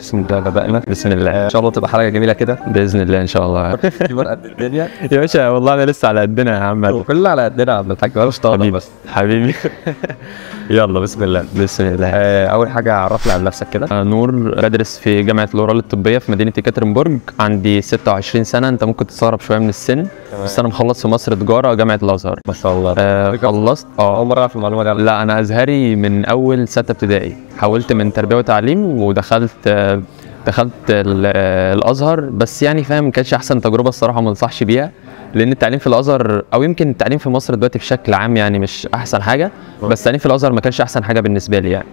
بسم الله بدأنا. بسم الله، ان شاء الله تبقى حلقه جميله كده باذن الله ان شاء الله. في قد الدنيا يا باشا والله انا لسه على قدنا يا عم. كلنا على قدنا يا عم الحاج، مالوش طاقه بس حبيبي. يلا بسم الله. بسم الله. اول حاجه عرفنا عن نفسك كده. نور، بدرس في جامعه لورال الطبيه في مدينه كاترينبورج، عندي 26 سنه. انت ممكن تستغرب شويه من السن بس انا مخلص في مصر تجاره جامعه الازهر. ما شاء الله. خلصت. اول مره اعرف المعلومه دي. لا انا ازهري من اول 6 ابتدائي، حولت من تربيه وتعليم ودخلت الازهر. بس يعني فاهم ما كانتش احسن تجربه الصراحه، ما انصحش بيها، لان التعليم في الازهر او يمكن التعليم في مصر دلوقتي بشكل عام يعني مش احسن حاجه، بس التعليم في الازهر ما كانش احسن حاجه بالنسبه لي يعني.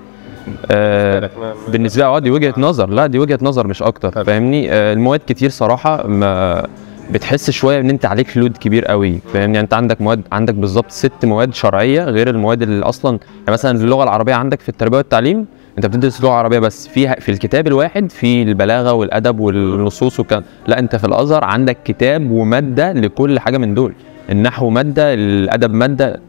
بالنسبه لي دي وجهه نظر، لا دي وجهه نظر مش اكتر، فاهمني. المواد كتير صراحه، ما بتحس شويه ان انت عليك لود كبير قوي، فاهمني. يعني انت عندك مواد، عندك بالظبط 6 مواد شرعيه غير المواد اللي اصلا يعني مثلا اللغه العربيه عندك في التربيه والتعليم انت بتدرس لغه عربيه بس في الكتاب الواحد في البلاغه والادب والنصوص وكان، لا انت في الازهر عندك كتاب وماده لكل حاجه من دول، النحو ماده، الادب ماده،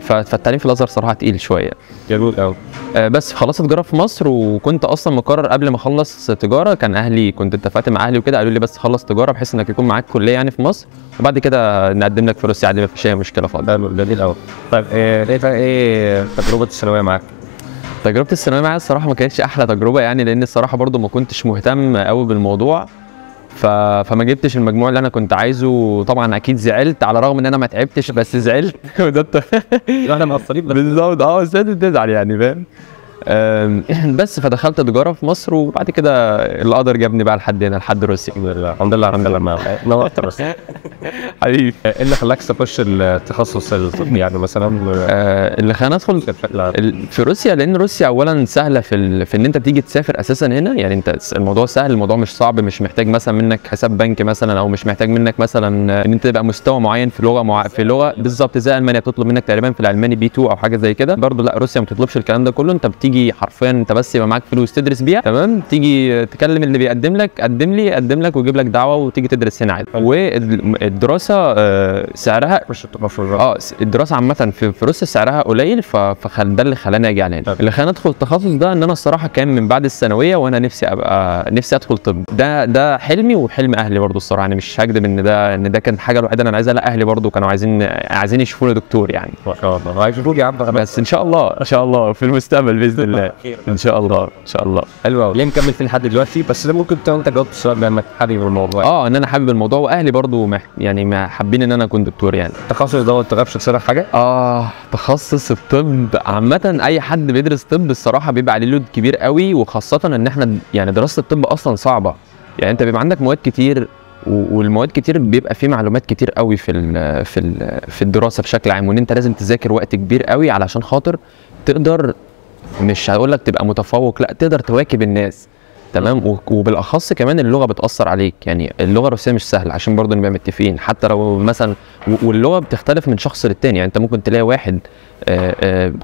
فالتعليم في الازهر صراحه تقيل شويه. جميل قوي. بس خلصت تجاره في مصر، وكنت اصلا مقرر قبل ما اخلص تجاره، كان اهلي كنت اتفقت مع اهلي وكده، قالوا لي بس خلص تجاره بحيث انك يكون معاك كليه يعني في مصر، وبعد كده نقدم لك في روسيا عادي، ما فيش اي مشكله خالص. جميل قوي. طيب ايه تجربه الثانويه معاك؟ تجربه الثانويه معايا الصراحه ما كانتش احلى تجربه يعني، لان الصراحه برضو ما كنتش مهتم قوي بالموضوع، فما جبتش المجموع اللي انا كنت عايزه. طبعا اكيد زعلت على الرغم ان انا ما تعبتش، بس زعلت. وده احنا مقصرين بالظبط. بس لازم تزعل يعني، فاهم. بس فدخلت تجاره في مصر، وبعد كده القدر جابني بقى لحد هنا، لحد روسيا. الحمد لله الحمد لله. نورت بس. حبيبي. ايه اللي خلاك تخش التخصص الطبي يعني مثلا؟ اللي خلاني ادخل في روسيا، لان روسيا اولا سهله في ان انت تيجي تسافر اساسا هنا، يعني انت الموضوع سهل، الموضوع مش صعب، مش محتاج مثلا منك حساب بنك مثلا، او مش محتاج منك مثلا ان انت تبقى مستوى معين في لغه بالظبط زي المانيا، بتطلب منك تقريبا في الالماني B2 او حاجه زي كده. برضو لا روسيا ما بتطلبش الكلام ده كله، انت بتيجي حرفيا انت بس يبقى معاك فلوس تدرس بيها، تمام، تيجي تكلم اللي بيقدم لك، قدم لك ويجيب لك دعوه وتيجي تدرس هنا عادي. والدراسه سعرها الدراسه عامه في روسيا سعرها قليل، ده اللي خلاني اجي على هنا. اللي خلاني ادخل التخصص ده ان انا الصراحه كان من بعد الثانويه وانا نفسي ادخل طب، ده حلمي وحلم اهلي برضو الصراحه، يعني مش هكذب ان ده كان الحاجه الوحيده اللي انا عايزها، لا اهلي برضو كانوا عايزين يشوفوني دكتور يعني. ما شاء الله هيشوفوك يا عم، بس ان شاء الله في المستقبل باذن الله. ان شاء الله. حلو قوي. ليه مكمل فيه لحد دلوقتي؟ بس ده ممكن انت جاوبت السؤال بانك حابب الموضوع. ان انا حابب الموضوع، واهلي برضو يعني ما حابين ان انا اكون دكتور يعني. التخصص ده ما تغيبش تصير حاجه؟ تخصص الطب عامه اي حد بيدرس طب الصراحه بيبقى عليه لود كبير قوي، وخاصه ان احنا يعني دراسه الطب اصلا صعبه، يعني انت بيبقى عندك مواد كتير، والمواد كتير بيبقى فيه معلومات كتير قوي في الدراسه بشكل عام، وان انت لازم تذاكر وقت كبير قوي علشان خاطر تقدر، مش هقول لك تبقى متفوق، لا تقدر تواكب الناس، تمام. وبالاخص كمان اللغه بتاثر عليك، يعني اللغه الروسيه مش سهله عشان برضه نبقى متفقين، حتى لو مثلا واللغه بتختلف من شخص للتاني، يعني انت ممكن تلاقي واحد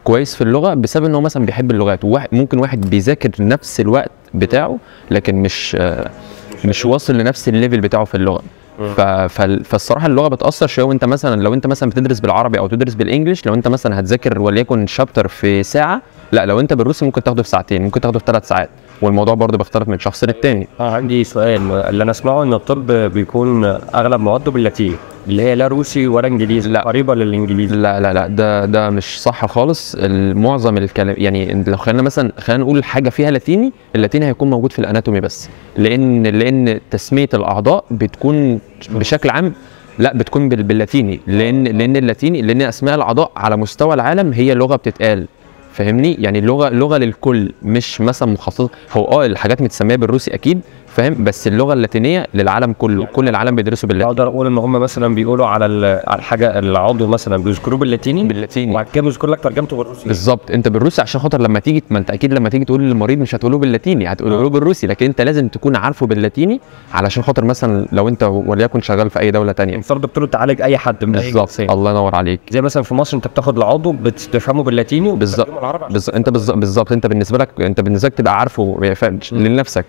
كويس في اللغه بسبب ان هو مثلا بيحب اللغات، وممكن واحد بيذاكر نفس الوقت بتاعه لكن مش واصل لنفس الليفل بتاعه في اللغه. فالصراحه اللغه بتاثر شويه، وانت مثلا لو انت مثلا بتدرس بالعربي او تدرس بالانجلش، لو انت مثلا هتذاكر وليكن شابتر في ساعه، لا لو انت بالروسي ممكن تاخده في ساعتين، ممكن تاخده في 3 ساعات، والموضوع برضه بيختلف من شخص للتاني. عندي سؤال، اللي انا اسمعه ان الطب بيكون اغلب مواده باللاتيني، اللي هي لا روسي ولا انجليزي، لا قريبه للانجليزي. لا ده مش صح خالص. معظم الكلام يعني لو خلينا نقول حاجه فيها لاتيني، اللاتيني هيكون موجود في الاناتومي بس، لان تسميه الاعضاء بتكون بشكل عام بتكون باللاتيني، لان اسماء الاعضاء على مستوى العالم هي لغه بتتقال، فاهمني. يعني لغه للكل، مش مثلا مخصصه، هو الحاجات متسميه بالروسي اكيد، فاهم، بس اللغه اللاتينيه للعالم كله، كل العالم بيدرسوا باللاتيني. اقدر اقول ان هم مثلا بيقولوا على الحاجه العضو مثلا بيذكروه باللاتيني، وبعد كده بيذكر لك ترجمته بالروسي. بالظبط، انت بالروسي عشان خاطر لما تيجي، ما انت اكيد لما تيجي تقول للمريض مش هتقوله باللاتيني، هتقوله له بالروسي، لكن انت لازم تكون عارفه باللاتيني علشان خاطر مثلا لو انت وليكن شغال في اي دوله ثانيه، انت دكتور تعالج اي حد من بالظبط. الله ينور عليك. زي مثلا في مصر انت بتاخد العضو بتفهمه باللاتيني بالظبط. انت بالظبط انت بالنسبه لك تبقى عارفه لنفسك،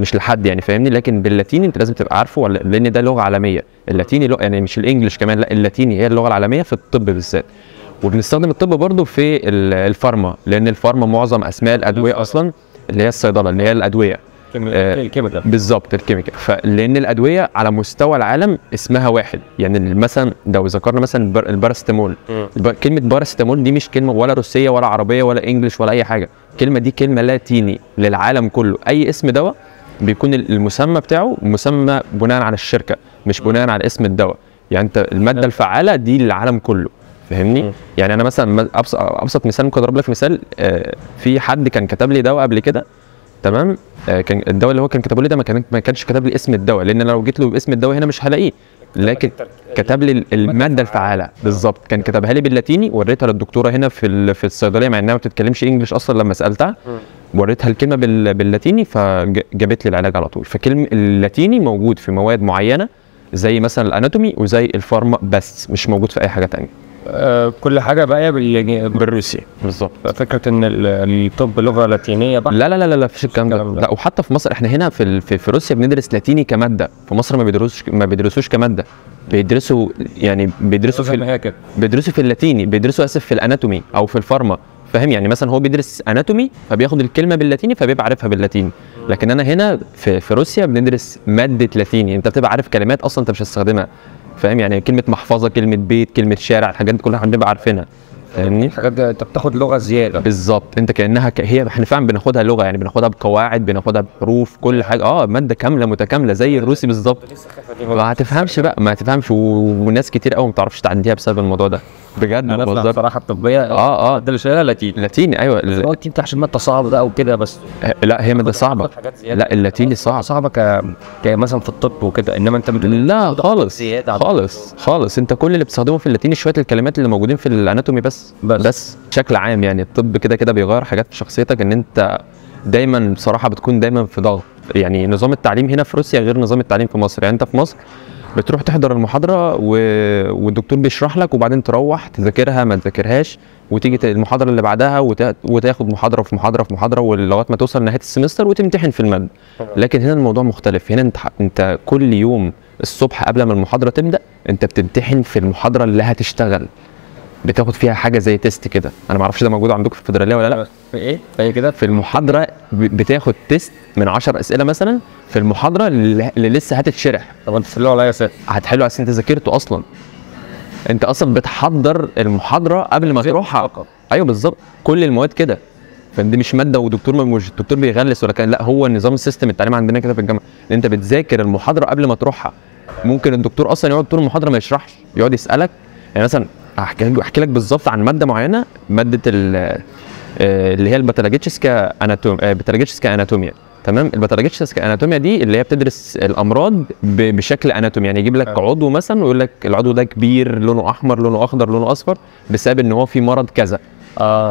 مش لحد يعني، فاهمني. لكن باللاتيني انت لازم تبقى عارفه، لان ده لغه عالميه، اللاتيني يعني مش الانجليش كمان، لا اللاتيني هي اللغه العالميه في الطب بالذات. وبنستخدم الطب برضو في الفارما، لان الفارما معظم اسماء الادويه اصلا اللي هي الصيدله اللي هي الادويه، الكيميكال بالظبط الكيميكال. فلان الادويه على مستوى العالم اسمها واحد، يعني مثلا لو ذكرنا مثلا البارستامول، كلمه بارستامول دي مش كلمه ولا روسيه ولا عربيه ولا انجلش ولا اي حاجه، الكلمه دي كلمه لاتيني للعالم كله. اي اسم دواء بيكون المسمى بتاعه مسمى بناء على الشركه مش بناء على اسم الدواء. يعني انت الماده الفعاله دي للعالم كله، فاهمني؟ يعني انا مثلا ابسط مثال ممكن اضرب لك مثال. في حد كان كتب لي دواء قبل كده، تمام؟ كان الدواء اللي هو كان كتبه لي ده ما كانش كتب لي اسم الدواء، لان انا لو جيت له باسم الدواء هنا مش هلاقيه، لكن كتب لي الماده الفعاله بالظبط. كان كتبها لي باللاتيني، وريتها للدكتوره هنا في الصيدليه مع انها ما بتتكلمش انجلش اصلا. لما سالتها وريتها الكلمه باللاتيني فجابت لي العلاج على طول. فكلمه اللاتيني موجود في مواد معينه زي مثلا الاناتومي وزي الفارما، بس مش موجود في اي حاجه ثانيه. كل حاجه بقى بالروسي بالظبط. فكره ان الطب لغه لاتينيه بقى لا لا لا لا مفيش الكلام ده. لا، وحتى في مصر احنا هنا في روسيا بندرس لاتيني كماده، في مصر ما بيدرسوش كماده، بيدرسوا يعني بيدرسوا في اللاتيني، بيدرسوا في الاناتومي او في الفارما، فاهم؟ يعني مثلا هو بيدرس اناتومي فبياخد الكلمه باللاتيني فبيبقى عارفها باللاتيني، لكن انا هنا في روسيا بندرس ماده لاتيني، انت بتبقى عارف كلمات اصلا انت مش هتستخدمها، فاهم؟ يعني كلمه محفظه، كلمه بيت، كلمه شارع، الحاجات دي كلها هنبقى عارفينها، فاهمني؟ الحاجات دي انت بتاخد لغه زياده بالظبط. انت كانها هي احنا فعلا بناخدها لغه، يعني بناخدها بقواعد، بناخدها بحروف، كل حاجه ماده كامله متكامله زي الروسي بالظبط. ما هتفهمش بقى، ما هتفهمش، وناس كتير قوي ما بتعرفش تعديها بسبب الموضوع ده بجد. انا بصراحه الطبيه ده اللي شايلها لاتيني ايوه. دلوقتي انت عشان ماده صعبه ده او كده بس. لا هي ماده صعبه، لا اللاتيني صعبه مثلا في الطب وكده، انما انت لا خالص انت كل اللي بتستخدمه في اللاتيني شويه الكلمات اللي موجودين في الاناتومي بس بشكل عام. يعني الطب كده بيغير حاجات في شخصيتك، ان انت دايما بصراحه بتكون دايما في ضغط. يعني نظام التعليم هنا في روسيا غير نظام التعليم في مصر. يعني انت في مصر بتروح تحضر المحاضره والدكتور بيشرح لك، وبعدين تروح تذاكرها ما تذاكرهاش، وتيجي المحاضره اللي بعدها وتاخد محاضره في محاضره في محاضره ولغايه ما توصل لنهايه السمستر وتمتحن في الماده. لكن هنا الموضوع مختلف. هنا انت كل يوم الصبح قبل ما المحاضره تبدا انت بتمتحن في المحاضره اللي هتشتغل، بتاخد فيها حاجه زي تيست كده. انا ما اعرفش ده موجود عندكم في الفدراليه ولا لا. في ايه؟ في كده في المحاضره بتاخد تيست من 10 اسئله مثلا في المحاضره اللي لسه هتتشرح. طب انت تحلوا عليا اسئله؟ هتحلوا على انت ذاكرته اصلا. انت اصلا بتحضر المحاضره قبل ما تروحها. ايوه بالظبط، كل المواد كده. فدي مش ماده ودكتور مش الدكتور بيغلس ولا كان، لا هو نظام السيستم التعليم عندنا كده في الجامعه ان انت بتذاكر المحاضره قبل ما تروحها. ممكن الدكتور اصلا يقعد طول المحاضره ما يشرحش، يقعد يسالك. يعني مثلا احكي لك بالظبط عن ماده معينه، ماده اللي هي الباتالاجيتشسكا اناتوميا، تمام؟ الباتالاجيتشسكا اناتوميا دي اللي هي بتدرس الامراض بشكل اناتومي. يعني يجيب لك عضو مثلا ويقول لك العضو ده كبير، لونه احمر، لونه اخضر، لونه اصفر، بسبب ان هو في مرض كذا.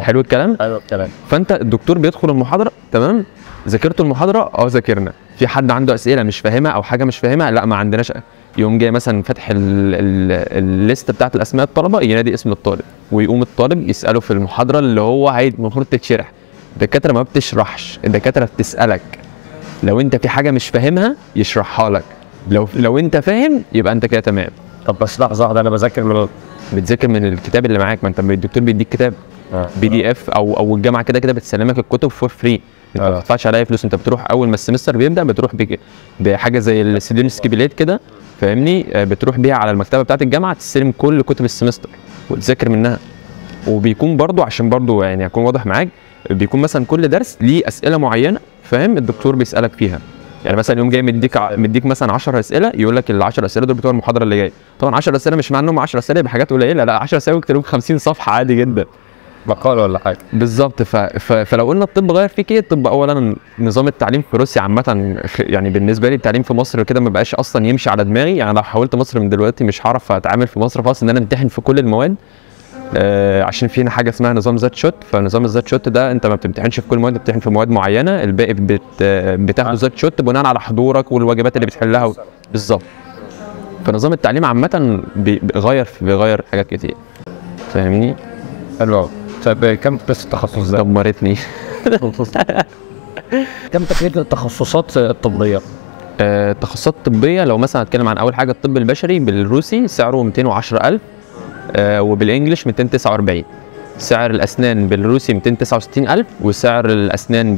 حلو الكلام؟ ايوه الكلام. فانت الدكتور بيدخل المحاضره، تمام؟ ذاكرتوا المحاضره؟ ذاكرنا. في حد عنده اسئله مش فاهمها او حاجه مش فاهمها؟ لا ما عندناش. يقوم جاي مثلا فاتح الليسته بتاعت الاسماء الطلبه، ينادي اسم الطالب ويقوم الطالب يساله في المحاضره اللي هو المفروض تتشرح. الدكاتره ما بتشرحش، الدكاتره بتسالك. لو انت في حاجه مش فاهمها يشرحها لك، لو انت فاهم يبقى انت كده تمام. طب بس لحظه واحده، انا بتذاكر من الكتاب اللي معاك. ما انت الدكتور بيديك كتاب PDF او الجامعه كده بتسلمك الكتب فور فري. انت ما بتدفعش عليها فلوس. انت بتروح اول ما السمستر بيبدا بتروح بحاجه زي السيدونسكي بليت كده، فاهمني؟ بتروح بيها على المكتبه بتاعه الجامعه تستلم كل كتب السمستر وتذاكر منها. وبيكون برضو عشان برضو يعني اكون واضح معاك، بيكون مثلا كل درس ليه اسئله معينه، فاهم؟ الدكتور بيسالك فيها. يعني مثلا يوم جاي مديك مثلا 10 اسئله، يقول لك ال 10 اسئله دول بتوع المحاضره اللي جايه. طبعا 10 اسئله مش معنى انهم 10 اسئله بحاجات قليله، لا 10 اسئله يكتبوا 50 صفحه عادي جدا، مقال ولا حاجه. بالظبط. فلو قلنا الطب غير فيك ايه؟ الطب اولا نظام التعليم في روسيا عامه، يعني بالنسبه لي التعليم في مصر كده ما بقاش اصلا يمشي على دماغي. يعني لو حاولت مصر من دلوقتي مش هعرف اتعامل في مصر خالص ان انا امتحن في كل المواد. عشان في هنا حاجه اسمها نظام زاد شوت. فنظام الزاد شوت ده انت ما بتمتحنش في كل مواد، بتمتحن في مواد معينه، الباقي بتاخده زاد شوت بناء على حضورك والواجبات اللي بتحلها. بالظبط. فنظام التعليم عامه بيغير حاجات كتير، فاهمني؟ حلو. طب كم بس التخصص ده؟ دمرتني. كم تكلفه التخصصات الطبيه؟ التخصصات الطبيه لو مثلا هتكلم عن اول حاجه الطب البشري بالروسي سعره 210,000، وبالانجلش 249. سعر الاسنان بالروسي 269,000، وسعر الاسنان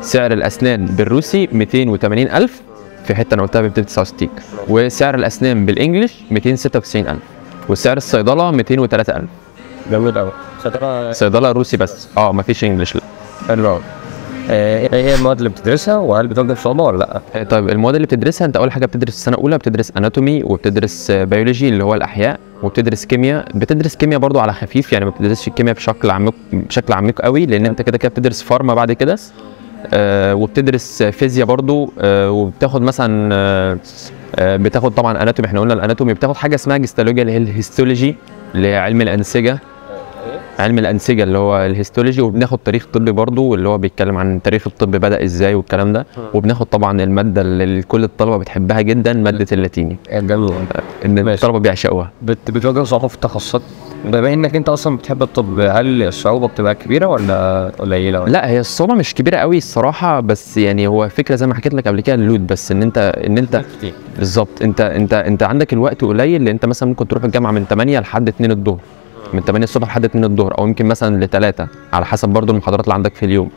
سعر الاسنان بالروسي 280,000 في حته انا قلتها ب 269، وسعر الاسنان بالانجلش 296,000، وسعر الصيدله 203,000. جميل قوي. صيدله روسي بس، مفيش انجلش لا. حلو قوي. ايه هي المواد اللي بتدرسها وهل بتوجه في صعوبه ولا لا؟ طيب المواد اللي بتدرسها، انت اول حاجه بتدرس السنه الاولى بتدرس اناتومي، وبتدرس بيولوجي اللي هو الاحياء، وبتدرس كيمياء. بتدرس كيمياء برضو على خفيف، يعني ما بتدرسش الكيمياء بشكل عميق قوي، لان انت كده بتدرس فارما بعد كده. وبتدرس فيزياء برضو، وبتاخد مثلا بتاخد طبعا اناتومي. احنا قلنا الاناتومي بتاخد حاجه اسمها جستولوجيا اللي هي الهيستولوجي اللي هي علم الانسجه. علم الانسجه اللي هو الهيستولوجي. وبناخد تاريخ طبي برضو اللي هو بيتكلم عن تاريخ الطب بدا ازاي والكلام ده. وبناخد طبعا الماده اللي كل الطلبه بتحبها جدا، ماده اللاتيني. جميل. ان الطلبه بيعشقوها. بتواجه صعوبه في التخصصات؟ بما انك انت اصلا بتحب الطب، هل الصعوبه بتبقى كبيره ولا قليله؟ لا هي الصعوبه مش كبيره قوي الصراحه، بس يعني هو فكره زي ما حكيت لك قبل كده اللود، بس ان انت بالظبط انت عندك الوقت قليل، لان انت مثلا ممكن تروح الجامعه من 8 لحد 2 الظهر، من 8 الصبح لحد 2 الظهر، او يمكن مثلا ل3 على حسب برضو المحاضرات اللي عندك في اليوم.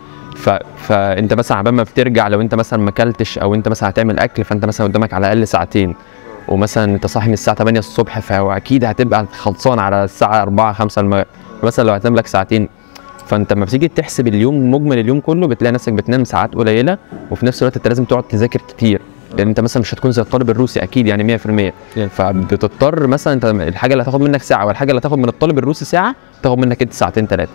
فانت مثلا عبال ما بترجع، لو انت مثلا ما اكلتش او انت مثلا هتعمل اكل، فانت مثلا قدامك على الاقل ساعتين، ومثلا انت صاحي من الساعه 8 الصبح، فهو اكيد هتبقى خلصان على الساعه 4 5 المغرب، مثلا لو هتنام لك ساعتين. فانت لما بتيجي تحسب اليوم، مجمل اليوم كله، بتلاقي نفسك بتنام ساعات قليله، وفي نفس الوقت انت لازم تقعد تذاكر كتير، لان انت مثلا مش هتكون زي الطالب الروسي اكيد يعني 100%. فبتضطر مثلا انت الحاجه اللي هتاخد منك ساعه والحاجه اللي هتاخد من الطالب الروسي ساعه، تاخد منك انت ساعتين 3،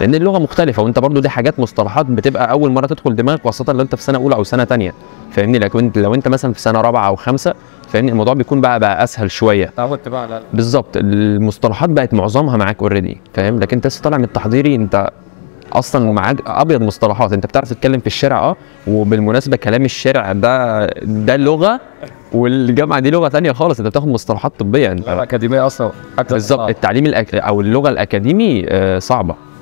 لان اللغه مختلفه، وانت برضو دي حاجات مصطلحات بتبقى اول مره تدخل دماغك، خاصه لو انت في سنه اولى او سنه ثانيه، فاهمني. لكن لو انت مثلا في سنه رابعه او خمسه، فاهمني، الموضوع بيكون بقى اسهل شويه. تعودت بقى على بالظبط، المصطلحات بقت معظمها معاك اوريدي، فاهم. لكن انت لسه طالع من التحضيري، انت اصلا معاك ابيض مصطلحات، انت بتعرف تتكلم في الشارع. وبالمناسبه كلام الشارع ده لغه، والجامعه دي لغه ثانيه خالص، انت بتاخد مصطلحات طبيه. انت الاكاديميه اصلا بالظبط، التعليم او اللغه الاكاديمي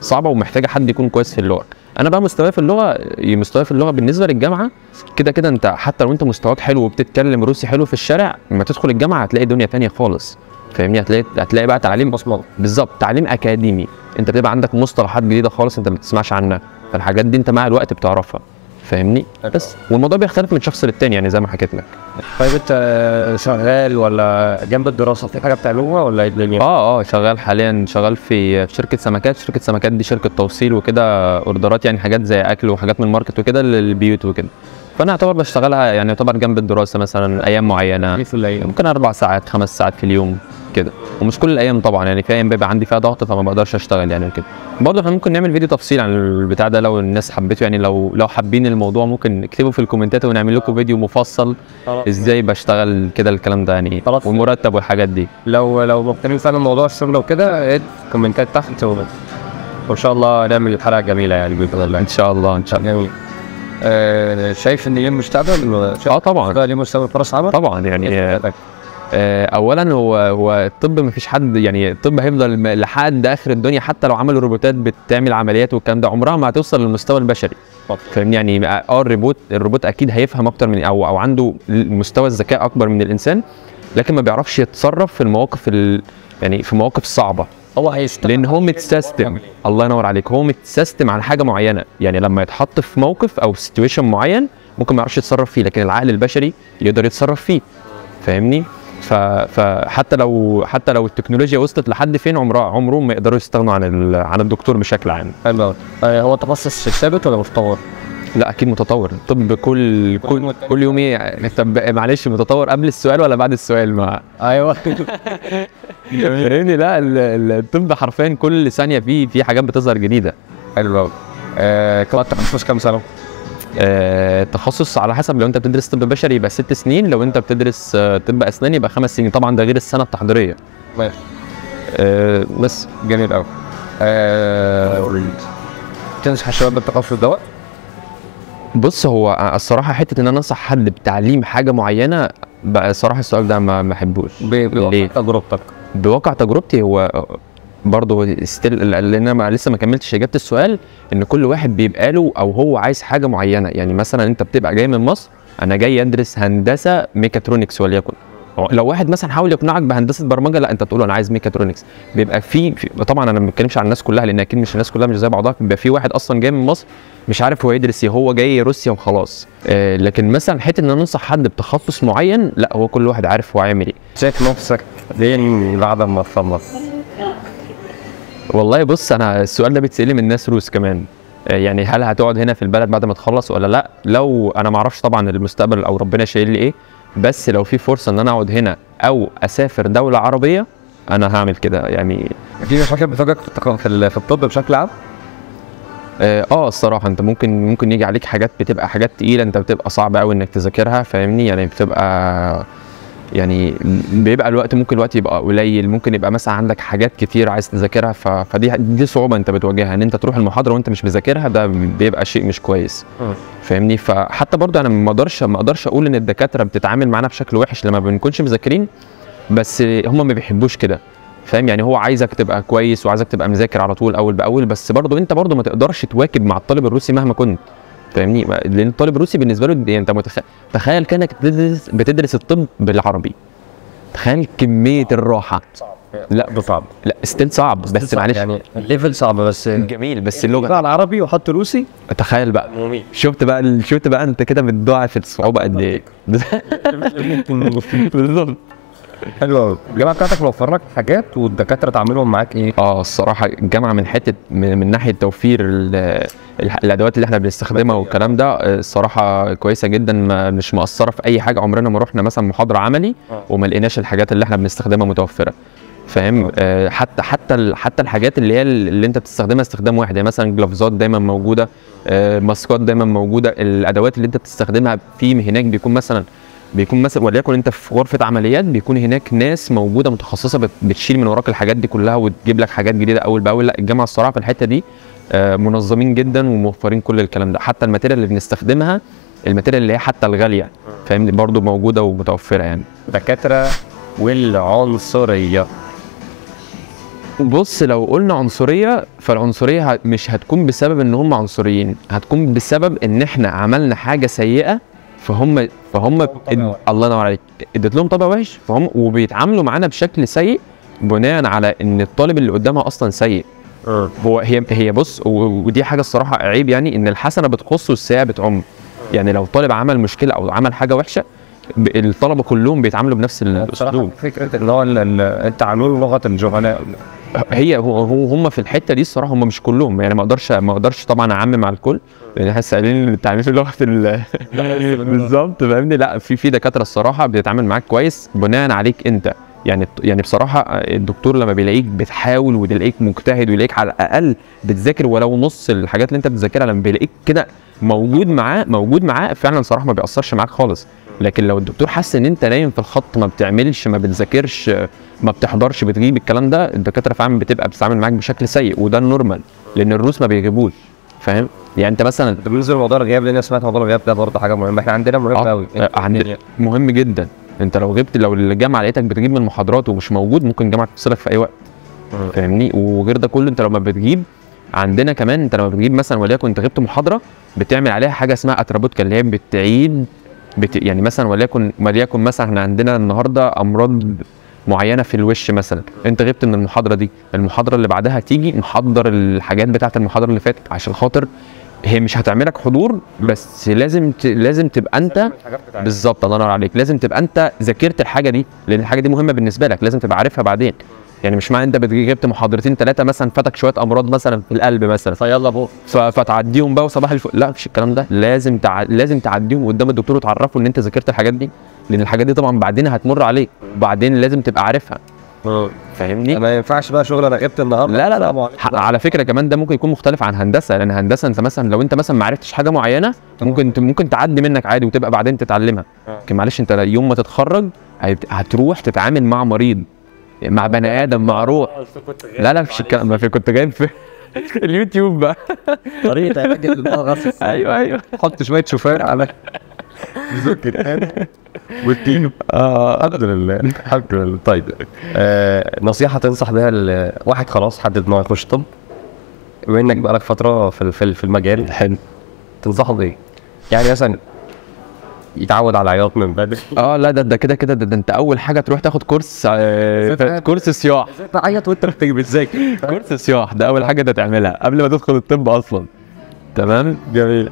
صعبه ومحتاجه حد يكون كويس في اللغه. انا بقى مستواي في اللغه بالنسبه للجامعه كده انت حتى لو انت مستواك حلو وبتتكلم روسي حلو في الشارع، لما تدخل الجامعه هتلاقي دنيا ثانيه خالص، فاهمني. هتلاقي بقى تعليم بصمجه. بالظبط، تعليم اكاديمي، انت بتبقى عندك مصطلحات جديده خالص انت ما بتسمعش عنها، فالحاجات دي انت مع الوقت بتعرفها، فاهمني. بس والموضوع بيختلف من شخص للتاني، يعني زي ما حكيت لك. طيب انت شغال ولا جنب الدراسه في حاجه بتعملوها ولا ايه الدنيا؟ شغال حاليا، شغال في شركه سمكات. شركه سمكات دي شركه توصيل وكده، اوردرات يعني حاجات زي اكل وحاجات من الماركت وكده للبيوت وكده. فانا اعتبر بشتغلها يعني يعتبر جنب الدراسه، مثلا ايام معينه ممكن 4 ساعات 5 ساعات في اليوم كده، ومش كل الايام طبعا، يعني في ايام بيبقى عندي فيها ضغط فما بقدرش اشتغل يعني كده. برضه احنا ممكن نعمل فيديو تفصيل عن البتاع ده لو الناس حبته، يعني لو حابين الموضوع ممكن اكتبوا في الكومنتات ونعمل لكم فيديو مفصل ازاي بشتغل كده الكلام ده يعني، والمرتب والحاجات دي. لو مهتمين فعلا بموضوع الشغل وكده، الكومنتات تحت وان شاء الله نعمل حلقه جميله يعني باذن الله. ان شاء الله جميل. شايف ان ليه مستقبل؟ طبعا ليه مستقبل فرص عمل طبعا يعني. اولا هو الطب ما فيش حد، يعني الطب هيفضل لحد اخر الدنيا، حتى لو عملوا روبوتات بتعمل عمليات والكلام ده، عمرها ما هتوصل للمستوى البشري، فاهمني. يعني الروبوت اكيد هيفهم اكتر من او عنده مستوى الذكاء اكبر من الانسان، لكن ما بيعرفش يتصرف في المواقف يعني في مواقف صعبه. هو هيشتغل لان هو متسيستم. الله ينور عليك، هو متسيستم على حاجه معينه، يعني لما يتحط في موقف او سيتويشن معين ممكن ما يعرفش يتصرف فيه، لكن العقل البشري يقدر يتصرف فيه، فاهمني. فحتى لو التكنولوجيا وصلت لحد فين، عمره ما يقدروا يستغنوا عن الدكتور بشكل عام. حلو. هو تخصص ثابت ولا متطور؟ لا اكيد متطور. الطب كل يوم ايه. طب معلش، متطور قبل السؤال ولا بعد السؤال؟ ايوه فاهمني. لا الطب حرفيا كل ثانيه في حاجات بتظهر جديده. حلو قوي. كمان التخصص كام سنه؟ التخصص على حسب، لو انت بتدرس طب بشري يبقى 6 سنين، لو انت بتدرس طب اسنان يبقى 5 سنين، طبعا ده غير السنه التحضيريه. ماشي. بس جميل قوي. تنصح الشباب بالتخصص دوت؟ بص، هو الصراحه حته ان انا انصح حد بتعليم حاجه معينه بقى، الصراحه السؤال ده ما بحبوش. بواقع تجربتك؟ بواقع تجربتي هو برضه ستيل، لان انا لسه ما كملتش اجابه السؤال، ان كل واحد بيبقى له او هو عايز حاجه معينه. يعني مثلا انت بتبقى جاي من مصر، انا جاي ادرس هندسه ميكاترونكس وليكن، لو واحد مثلا حاول يقنعك بهندسه برمجه، لا انت تقول له انا عايز ميكاترونكس. بيبقى طبعا انا ما بتكلمش عن الناس كلها، لان اكيد مش الناس كلها مش زي بعضها. بيبقى في واحد اصلا جاي من مصر مش عارف هو يدرس ايه، هو جاي روسيا وخلاص. لكن مثلا حته ان انا انصح حد بتخصص معين، لا هو كل واحد عارف هو عامل ايه. شايف نفسك فين بعد ما تخلص؟ والله بص، انا السؤال ده بيتسأل من ناس روس كمان. يعني هل هتقعد هنا في البلد بعد ما تخلص ولا لا؟ لو انا ما اعرفش طبعا المستقبل او ربنا شايل لي ايه، بس لو في فرصه ان انا اقعد هنا او اسافر دوله عربيه انا هعمل كده يعني. في مشاكل بتواجهك في الطب بشكل عام؟ الصراحه انت ممكن يجي عليك حاجات بتبقى حاجات تقيله، انت بتبقى صعب قوي انك تذاكرها، فاهمني؟ يعني بتبقى يعني بيبقى ممكن الوقت يبقى قليل، ممكن يبقى مثلا عندك حاجات كتير عايز تذاكرها، فدي صعوبه انت بتواجهها، ان انت تروح المحاضره وانت مش مذاكرها، ده بيبقى شيء مش كويس. فاهمني؟ فحتى برضه انا ما اقدرش اقول ان الدكاتره بتتعامل معانا بشكل وحش لما بنكونش مذاكرين، بس هم ما بيحبوش كده، فاهم؟ يعني هو عايزك تبقى كويس وعايزك تبقى مذاكر على طول اول باول، بس برضه انت برضه ما تقدرش تواكب مع الطالب الروسي مهما كنت، فاهمني؟ لان الطالب الروسي بالنسبه له يعني انت تخيل كانك بتدرس الطب بالعربي، تخيل كميه الراحه. لا ده صعب، لا ستيل صعب، بس معلش يعني الليفل صعب بس جميل، بس اللغه بقى العربي وحط روسي. تخيل بقى، شفت بقى انت كده بتضاعف الصعوبه قد ايه. بالظبط. حلو قوي. الجامعه بتاعتك موفر لك حاجات والدكاتره تعاملهم معاك ايه؟ الصراحه الجامعه من حته من ناحيه توفير الادوات اللي احنا بنستخدمها والكلام ده، الصراحه كويسه جدا، مش مقصره في اي حاجه. عمرنا ما رحنا مثلا محاضره عملي وما لقيناش الحاجات اللي احنا بنستخدمها متوفره، فاهم؟ حتى الحاجات اللي انت بتستخدمها استخدام واحد، يعني مثلا جلافزات دايما موجوده، ماسكات دايما موجوده. الادوات اللي انت بتستخدمها في هناك بيكون مثلا وليكن انت في غرفه عمليات، بيكون هناك ناس موجوده متخصصه بتشيل من وراك الحاجات دي كلها وتجيب لك حاجات جديده اول باول. لا الجامعه الصراحه في الحته دي منظمين جدا وموفرين كل الكلام ده. حتى الماتيريال اللي بنستخدمها، الماتيريال اللي هي حتى الغاليه، فاهمني؟ برضو موجوده ومتوفره يعني. دكاتره والعنصريه، بص لو قلنا عنصريه، فالعنصريه مش هتكون بسبب ان هم عنصريين، هتكون بسبب ان احنا عملنا حاجه سيئه، فهم الله ينور عليك، اديت لهم طبع وحش، فهم وبيتعاملوا معانا بشكل سيء بناء على ان الطالب اللي قدامها اصلا سيء. هي بص، ودي حاجه الصراحه عيب، يعني ان الحسنه بتخص والسيئه بتعم. يعني لو طالب عمل مشكله او عمل حاجه وحشه، الطلبه كلهم بيتعاملوا بنفس الاسلوب. فكره ان هو التعامل لغه الجهلاء، هم في الحته دي الصراحه هم مش كلهم، يعني ما اقدرش طبعا اعمم على الكل، لان احنا سائلين التعامل في لغه بالظبط، فاهمني؟ لا في دكاتره الصراحه بتتعامل معاك كويس بناء عليك انت، يعني بصراحه الدكتور لما بيلاقيك بتحاول ويلاقيك مجتهد ويلاقيك على الاقل بتذاكر ولو نص الحاجات اللي انت بتذاكرها، لما بيلاقيك كده موجود معاه فعلا صراحه ما بيأثرش معاك خالص. لكن لو الدكتور حس ان انت نايم في الخط، ما بتعملش، ما بتذاكرش، ما بتحضرش، بتغيب، الكلام ده، الدكاتره فعلا بتبقى بتتعامل معاك بشكل سيء، وده النورمال، لان الروس ما بيغيبوش، فاهم؟ يعني انت مثلا بالنسبه لموضوع الغياب، لان انا سمعت موضوع الغياب ده برضه حاجه مهمه، احنا عندنا مهم قوي. مهم جدا. انت لو غبت، لو الجامعه لقيتك بتغيب من المحاضرات ومش موجود، ممكن الجامعه تفصلك في اي وقت، فاهمني؟ وغير ده كله، انت لما بتغيب عندنا كمان، انت لما بتغيب مثلا وليكن انت غبت محاضره، بتعمل عليها حاجه اسمها اترابوتكا، اللي هي بتعيد يعني مثلا وليكن مثلا احنا عندنا النهارده امراض معينه في الوش مثلا، انت غبت من المحاضره دي، المحاضره اللي بعدها تيجي محضر الحاجات بتاعه المحاضره اللي فاتت، عشان خاطر هي مش هتعملك حضور، بس لازم تبقى انت بالظبط، الله ينور عليك، لازم تبقى انت ذاكرت الحاجه دي، لان الحاجه دي مهمه بالنسبه لك، لازم تبقى عارفها بعدين. يعني مش معنى انت غبت محاضرتين ثلاثه مثلا، فاتك شويه امراض مثلا في القلب مثلا، فيلا بو فتعديهم بقى وصباح الفل، لا مفيش الكلام ده، لازم تعديهم قدام الدكتور وتعرفه ان انت ذاكرت الحاجات دي، لان الحاجات دي طبعا بعدين هتمر عليك، وبعدين لازم تبقى عارفها، فاهمني؟ ما ينفعش بقى شغل انا غبت النهارده. لا على فكره كمان ده ممكن يكون مختلف عن هندسه، لان هندسه انت مثلا لو انت مثلا ما عرفتش حاجه معينه، ممكن تعدي منك عادي وتبقى بعدين تتعلمها. لكن معلش انت يوم ما تتخرج هتروح تتعامل مع مريض، مع بني ادم، مع روح. لا مفيش الكلام، ما في، كنت جايب في اليوتيوب بقى طريقه علاج الغصص. ايوه حط شويه شوفان على ذكر والتين. الحمد لله. طيب نصيحه تنصح بها واحد خلاص حدد انه يخش طب، بما انك بقالك فتره في المجال، حلو، تنصحه بايه؟ يعني مثلا يتعود على العياط من بدري. لا ده كده كده ده انت اول حاجه تروح تاخد كورس كورس صياح. تعيط وانت بتذاكر. كورس صياح ده اول حاجه انت تعملها قبل ما تدخل الطب اصلا. تمام. جميل.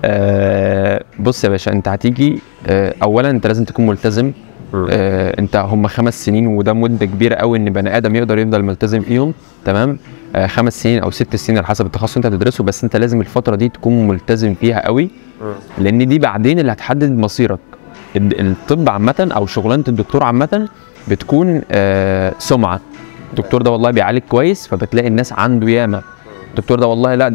بص يا باشا، انت هتيجي اولا انت لازم تكون ملتزم. انت هم 5 سنين وده مده كبيره قوي ان بني ادم يقدر يفضل ملتزم فيهم. تمام. 5 سنين او 6 سنين على حسب التخصص انت هتدرسه، بس انت لازم الفتره دي تكون ملتزم فيها قوي، لان دي بعدين اللي هتحدد مصيرك. الطب عامه او شغلانه الدكتور عامه بتكون سمعه. الدكتور ده والله بيعالج كويس فبتلاقي الناس عنده ياما. الدكتور ده والله لا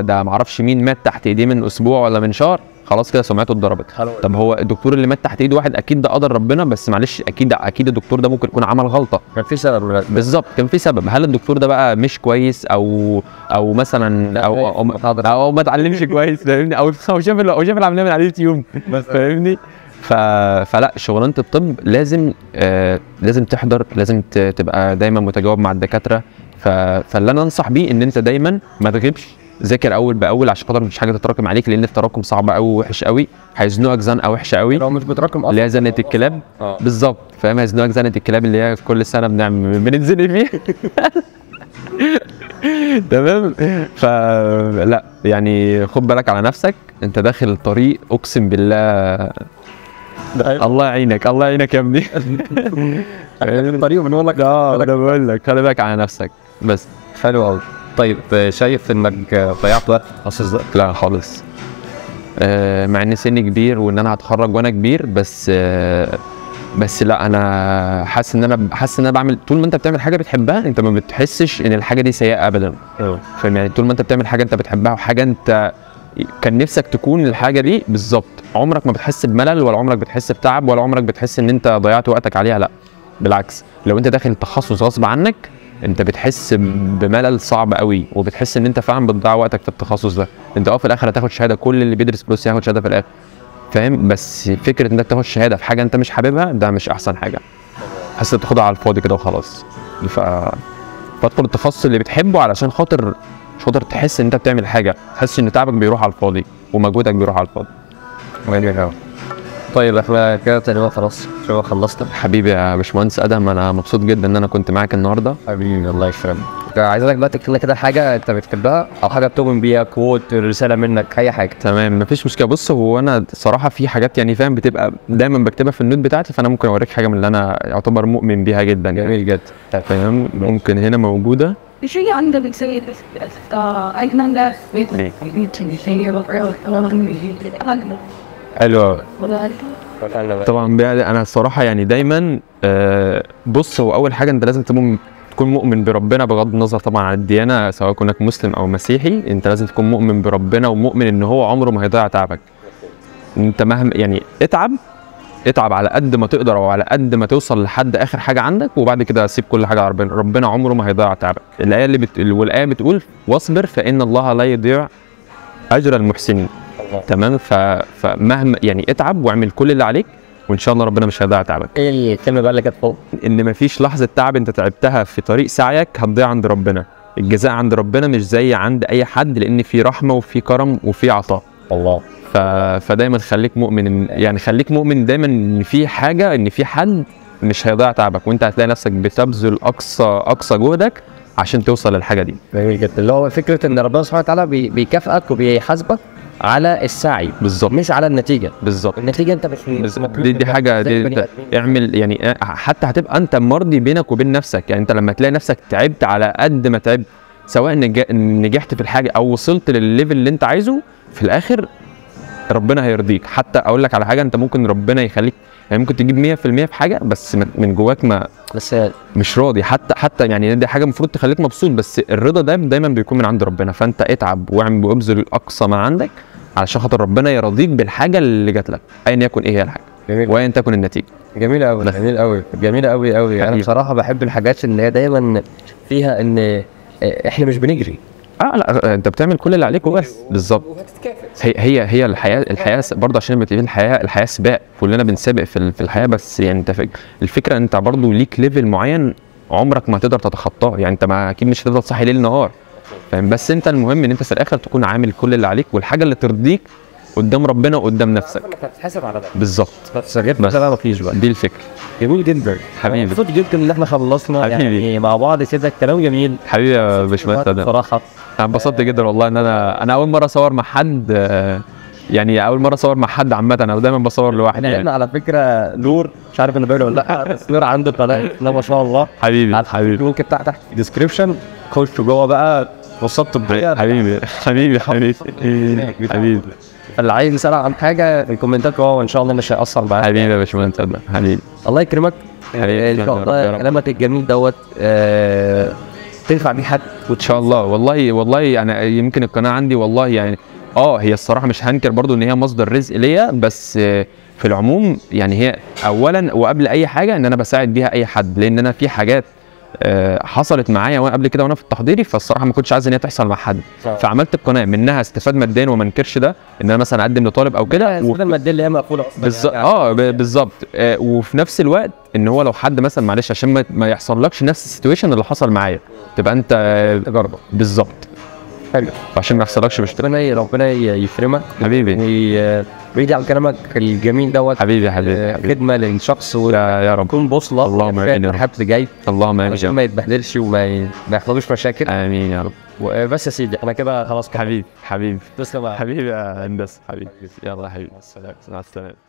ده معرفش مين مات تحت ايديه من اسبوع ولا من شهر، خلاص كده سمعته اتضربت. طب هو الدكتور اللي مات تحت ايد واحد اكيد ده قدر ربنا، بس معلش اكيد الدكتور ده ممكن يكون عمل غلطه، كان في سبب. بالظبط كان في سبب. هل الدكتور ده بقى مش كويس او مثلا او ما اتعلمش كويس، فاهمني، او شاف العمليه من على اليوتيوب، فاهمني. فلا شغلانه الطب لازم تحضر، لازم تبقى دايما متجاوب مع الدكاتره. فاللي انا انصح بيه ان انت دايما ما تغيبش، ذاكر اول باول عشان خاطر مفيش حاجه تتراكم عليك، لان التراكم صعب قوي ووحش قوي، هيزنقك زنقه وحشه قوي. لو مش بتراكم اصلا اللي هي زنقه الكلاب. بالظبط، فاهم، هيزنقك زنقه الكلاب اللي هي كل سنه بنتزنق فيها. تمام. فلا يعني خد بالك على نفسك، انت داخل الطريق اقسم بالله الله يعينك الله يعينك يا ابني. الطريق بنقول لك انا بقول لك خلي بالك على نفسك بس. حلو قوي. طيب شايف انك ضيعت وقت في التخصص ده؟ لا خالص. مع ان سني كبير وان انا هتخرج وانا كبير، بس لا انا حاسس ان انا بعمل، طول ما انت بتعمل حاجه بتحبها انت ما بتحسش ان الحاجه دي سيئه ابدا. فاهم يعني، طول ما انت بتعمل حاجه انت بتحبها وحاجه انت كان نفسك تكون الحاجه دي بالظبط، عمرك ما بتحس بملل ولا عمرك بتحس بتعب ولا عمرك بتحس ان انت ضيعت وقتك عليها. لا بالعكس، لو انت داخل التخصص غصب عنك انت بتحس بملل صعب قوي، وبتحس ان انت فعلا بتضيع وقتك في التخصص ده. انت في الاخر هتاخد شهاده، كل اللي بيدرس بلوس هياخد شهاده في الاخر، فاهم، بس فكره انك تاخد شهاده في حاجه انت مش حاببها ده مش احسن حاجه، حاسس تاخدها على الفاضي كده وخلاص. فادخل التخصص اللي بتحبه علشان خاطر تحس ان انت بتعمل حاجه، تحس ان تعبك بيروح على الفاضي ومجهودك بيروح على الفاضي. طيب احنا كده تقريبا خلاص خلصنا. حبيبي يا باشمهندس ادهم، انا مبسوط جدا ان انا كنت معاك النهارده. حبيبي الله يكرمك. عايزك بقى تكتب لنا كده حاجه انت بتحبها او حاجه بتؤمن بيها، كوت، رساله منك، اي حاجه. تمام مفيش مشكله. بص هو انا صراحه في حاجات يعني فاهم بتبقى دايما بكتبها في النوت بتاعتي، فانا ممكن اوريك حاجه من اللي انا يعتبر مؤمن بيها جدا. جميل جدا. فاهم، ممكن هنا موجوده. شيء عندك بتسوي أيضاً حلو. طبعا انا الصراحه يعني دايما بص هو اول حاجه انت لازم تكون مؤمن بربنا بغض النظر طبعا عن الديانه، سواء كنت مسلم او مسيحي، انت لازم تكون مؤمن بربنا ومؤمن ان هو عمره ما هيضيع تعبك. انت مهما يعني اتعب على قد ما تقدر او على قد ما توصل لحد اخر حاجه عندك، وبعد كده سيب كل حاجه على ربنا عمره ما هيضيع تعبك. والايه بتقول واصبر فان الله لا يضيع اجر المحسنين. تمام. فمهما يعني اتعب واعمل كل اللي عليك وان شاء الله ربنا مش هيضيع تعبك. ايه الكلمه بقى اللي كانت فوق؟ ان مفيش لحظه تعب انت تعبتها في طريق سعيك هتضيع عند ربنا. الجزاء عند ربنا مش زي عند اي حد، لان في رحمه وفي كرم وفي عطاء. الله. فدايما خليك مؤمن، يعني خليك مؤمن دايما ان في حاجه، ان في حد مش هيضيع تعبك، وانت هتلاقي نفسك بتبذل اقصى جهدك عشان توصل للحاجه دي. جميل جدا. اللي هو فكره ان ربنا سبحانه وتعالى بيكافئك وبيحاسبك على السعي بالظبط، مش على النتيجه. بالظبط. النتيجه انت مش دي حاجه دي اعمل يعني، حتى هتبقى انت مرضي بينك وبين نفسك. يعني انت لما تلاقي نفسك تعبت على قد ما تعبت، سواء نجحت في الحاجه او وصلت للليفل اللي انت عايزه، في الاخر ربنا هيرضيك. حتى اقول لك على حاجه، انت ممكن ربنا يخليك يعني ممكن تجيب 100% في حاجه بس من جواك ما بس مش راضي. حتى يعني دي حاجه المفروض تخليك مبسوط، بس الرضا ده دايما بيكون من عند ربنا. فانت اتعب واعمل وابذل اقصى ما عندك علشان خاطر ربنا يرضيك بالحاجه اللي جات لك، ايا يكن ايه هي الحاجه وايا تكن النتيجه. جميل قوي، جميل قوي، جميل قوي قوي. انا بصراحه بحب الحاجات اللي هي دايما فيها ان احنا مش بنجري. لا انت بتعمل كل اللي عليك وبس. بالظبط. هي الحياه برضه، عشان لما تيجي الحياه سباق، كلنا بنسابق في الحياه، بس يعني انت الفكره انت برضه ليك ليفل معين عمرك ما هتقدر تتخطاه. يعني انت ما اكيد مش هتفضل صاحي ليل نهار، فاهم، بس انت المهم ان انت في الاخر تكون عامل كل اللي عليك والحاجه اللي ترضيك قدام ربنا وقدام نفسك. انك هتتحاسب على ده بالظبط. بس غير كده مفيش بقى. دي الفكره. جميل جدا حبيبي. مبسوط جدا ان احنا خلصنا حبيبي. يعني مع بعض كده، الكلام جميل حبيبي يا باشمهندس ادم، بصراحه. انا انبسطت جدا والله ان انا اول مره اصور مع حد، يعني اول مره اصور مع حد عامه. انا دايما بصور لوحدي احنا يعني. على فكره نور، مش عارف انه باين ولا لا، بس نور عنده قناه لا ما شاء الله. حبيبي ممكن تحت في الديسكربشن خشوا جوه بقى كورسات طبيه. حبيبي اللي عايز يسال عن حاجه في الكومنتات جوه، وان شاء الله مش هيأثر معاك. حبيبي يا باشمهندس ادم، حبيبي الله يكرمك. حبيبي ان شاء الله كلامك الجميل دوت تنفع بيه حد ان شاء الله. والله انا يمكن القناه عندي والله يعني هي الصراحه مش هنكر برضو ان هي مصدر رزق ليا، بس في العموم يعني هي اولا وقبل اي حاجه ان انا بساعد بيها اي حد، لان انا في حاجات حصلت معايا وانا قبل كده وانا في التحضيري، فالصراحه ما كنتش عايز ان هي تحصل مع حد، فعملت القناه منها استفاد ماديا وما انكرش ده، ان انا مثلا اقدم لطالب او كده. بدل ما اللي هي مقفوله اصلا بالظبط. وفي نفس الوقت ان هو لو حد مثلا معلش عشان ما يحصلكش نفس السيتويشن اللي حصل معايا، تبقى انت تجربه. بالظبط. حلو. عشان ما يحصلكش مشكله. ربنا يكرمك حبيبي. ويجعل كلامك الجميل دوت حبيبي خدمه للشخص يا رب. ويكون بوصله اللهم امين يا رب. حبس جاي، اللهم امين عشان ما يتبهدلش ما يحصلوش مشاكل. امين يا رب. وبس يا سيدي احنا كده خلاص. حبيبي تسلم حبيبي يا هندسه، حبيبي. يلا يا حبيبي، مع السلامه.